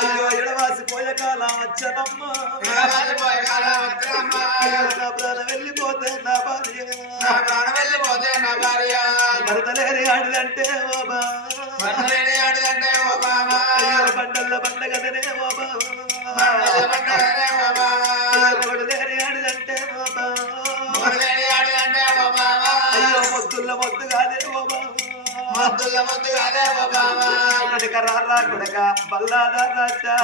అయ్యో ఎడవాసిపోయే కాలం వచ్చనమ్మా నా ప్రాణం వెళ్ళిపోతే నా భార్య భరతలేని ఆడిదంటే అయ్యో బండల్ల బండగదనే లేని ఆడిదంటే అయ్యో మొద్దుల్ల మొద్దు కాదే రారా కొడక బల్లానా రాజా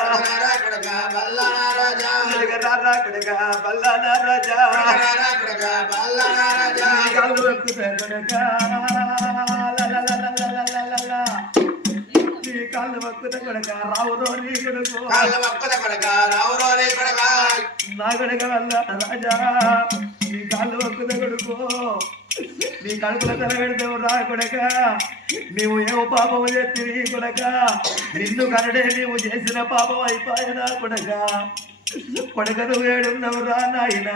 రారా కొడక బల్లానా రాజా కళ్ళు ఎక్కుతాయి కొడక కాళ్ళు వక్కుత కొడక రావురో నీ కొడుకు నా కొడక వల్ల రాజా నీ కాళ్ళు వక్కుత కొడుకు నీ కడుపుల తల పెడతావు రా కొడక నీవు ఏమో పాపము చేతివి కొడక నిన్ను కనడే నీవు చేసిన పాపం అయిపోయినా కొడక కొడక నువ్వు ఏడున్నావు రా నాయన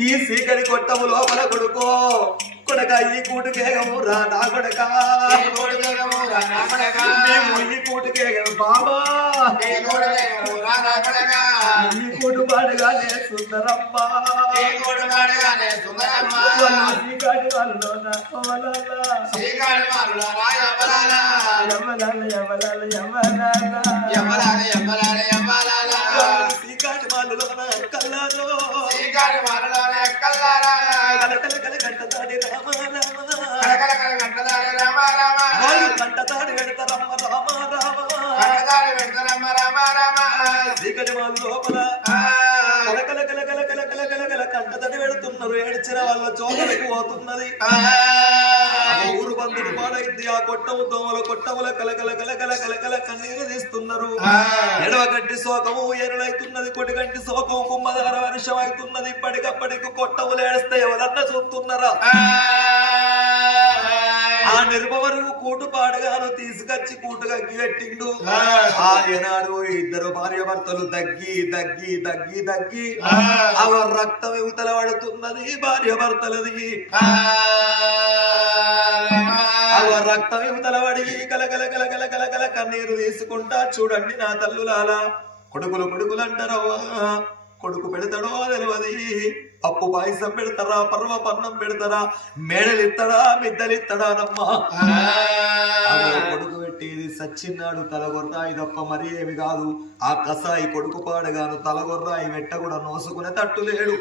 ఈ సీకడి కొట్టము లోపల కొడుకో కొడక ఈ కూటుకేగము రా నా కొడక మేము ఈ కూటుకేగము బాబా ఈ కూటు పాడుగానే సుందరమ్మ సీకాటి వాళ్ళు సీకాటి వాళ్ళలోన కల్లారో కలకల కలగంటదాడి కంటదాడి పెడతారమ్మ సీకటి వాళ్ళు లోపల కలకల కలకల కలకల కలకల కంటతడి పెడుతున్నారు ఏడ్చిన వాళ్ళ చోదరికి పోతున్నది ఊరు బంధుడు పాడైంది ఆ కొట్టము దోమల కొట్టముల కలకల కలకల కలకల కన్నీరు తీస్తున్నారు ఎడవగంటి శోకము ఎరుడైతున్నది కొడిగంటి శోకము కుమ్మదార వర్షం అవుతున్నది ఇప్పటికప్పటికి కొట్టములు ఏడిస్తే ఎవరన్నా చూస్తున్నారా ఆ నిర్మవరు కూటు పాడుగాను తీసుకొచ్చి కూటుగగ్గి పెట్టిండు ఏనాడు ఇద్దరు భార్య భర్తలు దగ్గి దగ్గి దగ్గి దగ్గి అవ రక్తం యువతల పడుతున్నది భార్య భర్తలది అవ రక్తం యువతల పడి కలకల కలకల కలకల కన్నీరు తీసుకుంటా చూడండి నా తల్లులాల కొడుకులు అంటారవ్వా కొడుకు పెడతాడో తెలియదు పప్పు పాయసం పెడతారా పర్వ పన్నం పెడతారా మేడలిస్తాడా మిద్దలిస్తాడా నమ్మా కొడుకు పెట్టేది సచ్చిన్నాడు తలగొర్రాయి తప్ప మరి ఏమి కాదు ఆ కసాయి కొడుకు పాడగాను తలగొర్రాయి వెట్ట కూడా నోసుకునే తట్టు లేడు